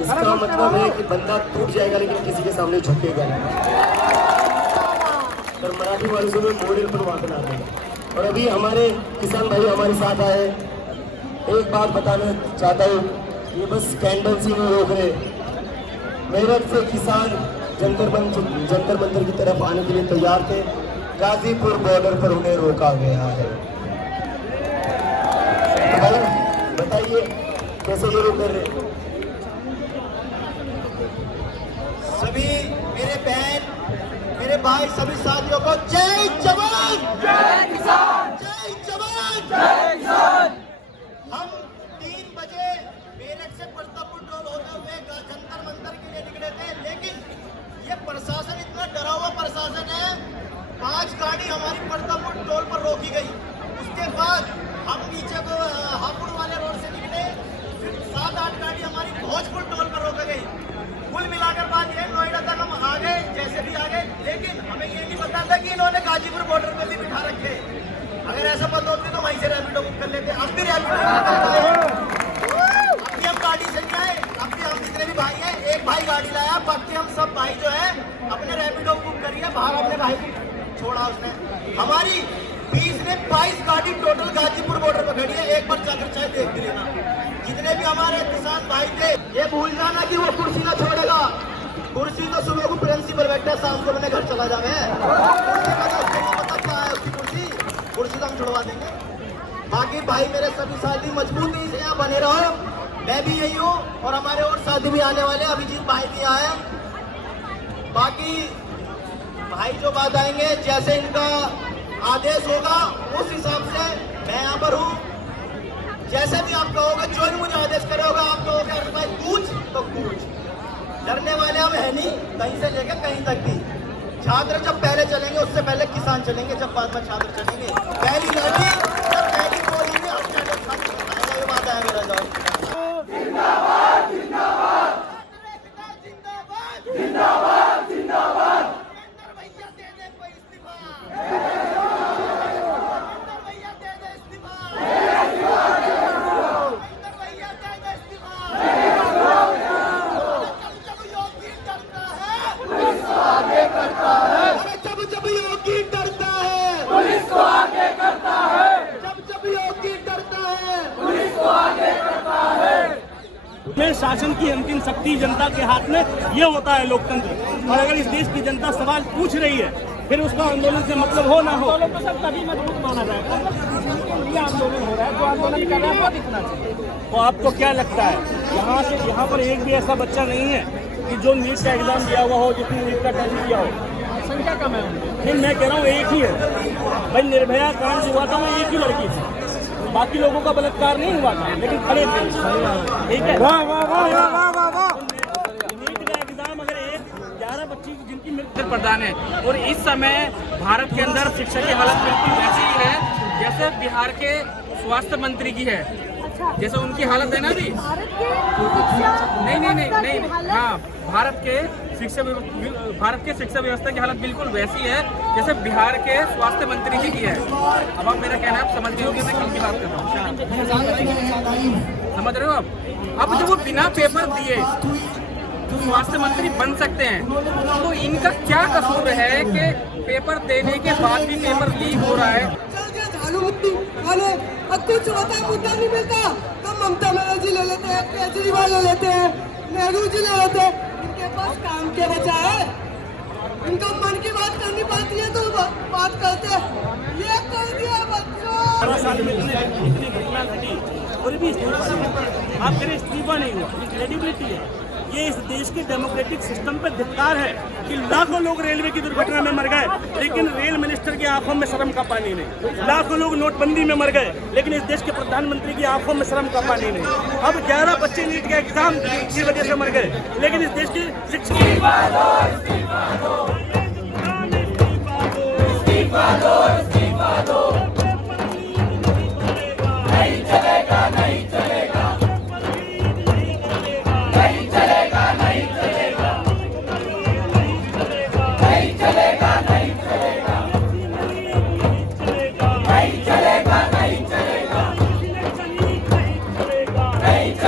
इसका मतलब है कि बंदा टूट जाएगा लेकिन किसी के सामने झुकेगा नहीं। और मराठी माणसों में मॉडल बनवा कर ला देगा। और अभी हमारे किसान भाई हमारे साथ आए, एक बात बताना चाहता हूँ, ये बस कैंडल से नहीं रोक रहे, मेरठ से किसान जंतर मंतर की तरफ आने के लिए तैयार थे, गाजीपुर बॉर्डर पर उन्हें रोका गया है। तो बताइए कैसे ये रोक कर रहे? सभी मेरे बहन मेरे भाई सभी साथियों को जय जवान जय किसान, जय जवान जय किसान। हम 3 बजे मेरठ से प्रतापपुर टोल होते हुए जंतर मंतर के लिए निकले थे, लेकिन ये प्रशासन इतना डरा हुआ प्रशासन है, 5 गाड़ी हमारी प्रतापपुर टोल पर रोकी गई। उसके बाद हम नीचे को हापुड़ वाले रोड से निकले, फिर 7-8 गाड़ी हमारी भोजपुर टोल पर रोक गई। कुल मिलाकर बात ये, नोएडा तक हम आ गए, जैसे भी आ गए, लेकिन हमें ये नहीं पता था कि इन्होंने गाजीपुर बॉर्डर पे भी बिठा रखे। अगर ऐसा पता होती तो वहीं से रैपिडो बुक कर लेते। अब भी रैपिडो हम गाड़ी से जाए, अब भी हम जितने भी भाई हैं, एक भाई गाड़ी लाया, बाकी हम सब भाई जो है अपने रैपिडो बुक करिए, बाहर अपने भाई को छोड़ा उसने। हमारी 20 ने 22 गाड़ी टोटल गाजीपुर बॉर्डर पर खड़ी है, एक बार जाकर चाहे देख भी लेना। जितने भी हमारे किसान भाई थे, ये भूल जाना कि वो कुर्सी ना छोड़ेगा। कुर्सी तो सुबह को प्रिंसिपल बैठा है, शाम को अपने घर चला जावे। पता क्या है उसकी कुर्सी तो हम छुड़वा देंगे। बाकी भाई मेरे सभी साथी मजबूती से यहाँ बने रहो, मैं भी यही हूँ और हमारे और साथी भी आने वाले, अभिजीत भाई भी आए। बाकी भाई जो बात आएंगे, जैसे इनका आदेश होगा उस हिसाब से मैं यहाँ पर हूँ। जैसे भी आप कहोगे, जो भी मुझे आदेश करे होगा, आप कहोगे अरे भाई कूच तो कूच, डरने वाले हम है नहीं, कहीं से लेकर कहीं तक भी। छात्र जब पहले चलेंगे, उससे पहले किसान चलेंगे, जब बाद में छात्र चलेंगे। पहली लाठी जब पहली गोली में हम चले, छात्र ये बात है मेरा जवाब। जिंदाबाद जिंदाबाद जिंदाबाद जिंदाबाद जिंदाबाद। भैया दे दे कोई इस्तीफा, भैया दे दे इस्तीफा, भैया दे दे इस्तीफा। जब योगी डरता है पुलिस को आगे करता है, जब योगी डरता है पुलिस को आगे करता है, जब योगी डरता है पुलिस को आगे करता है। में शासन की अंतिम शक्ति जनता के हाथ में, ये होता है लोकतंत्र। और अगर इस देश की जनता सवाल पूछ रही है, फिर उसका आंदोलन से मतलब हो ना हो, आंदोलन तो सब तभी मजबूत माना जाएगा। आंदोलन हो रहा है, जो आंदोलन कर रहा है वो दिखना चाहिए। तो आपको क्या लगता है, यहाँ पर एक भी ऐसा बच्चा नहीं है कि जो नीट का एग्जाम दिया हुआ हो, जिसने नीट का टेस्ट दिया हो? संख्या कम है। नहीं, मैं कह रहा हूँ एक ही है भाई। निर्भया कांड हुआ था, वो एक ही लड़की थी, बाकी लोगों का बलात्कार नहीं हुआ था, लेकिन खड़े थे। ठीक है, वाह वाह वाह वाह वाह वाह। नीट का एग्जाम अगर 11 बच्ची जिनकी मृत्यु प्रदान है, और इस समय भारत के अंदर शिक्षा की हालत बिल्कुल वैसी ही है जैसे बिहार के स्वास्थ्य मंत्री की है। जैसे उनकी हालत है ना अभी, नहीं, हाँ, भारत के शिक्षा व्यवस्था की हालत बिल्कुल वैसी है जैसे बिहार के स्वास्थ्य मंत्री जी की है। अब आप मेरा कहना आप समझ गए होंगे मैं किनकी बात कर रहा हूँ, समझ रहे हो आप? अब जब वो बिना पेपर दिए जो स्वास्थ्य मंत्री बन सकते हैं, तो इनका क्या कसूर है कि पेपर देने के बाद भी पेपर लीक हो रहा है? अब कुछ होता है, मुद्दा नहीं मिलता तो ममता बनर्जी ले लेते हैं, केजरीवाल ले लेते हैं, नेहरू जी ले लेते हैं। इनके पास काम क्या बचा है? इनका मन की बात करनी पड़ती है तो बात करते हैं। ये कर दिया बच्चों, आप करें इस्तीफा नहीं हुआ, क्रेडिबिलिटी है। ये इस देश के डेमोक्रेटिक सिस्टम पर धिक्कार है कि लाखों लोग रेलवे की दुर्घटना में मर गए, लेकिन रेल मिनिस्टर की आंखों में शर्म का पानी नहीं। लाखों लोग नोटबंदी में मर गए, लेकिन इस देश के प्रधानमंत्री की आंखों में शर्म का पानी नहीं। अब 11 बच्चे नीट के एग्जाम की वजह से मर गए, लेकिन इस देश की शिक्षा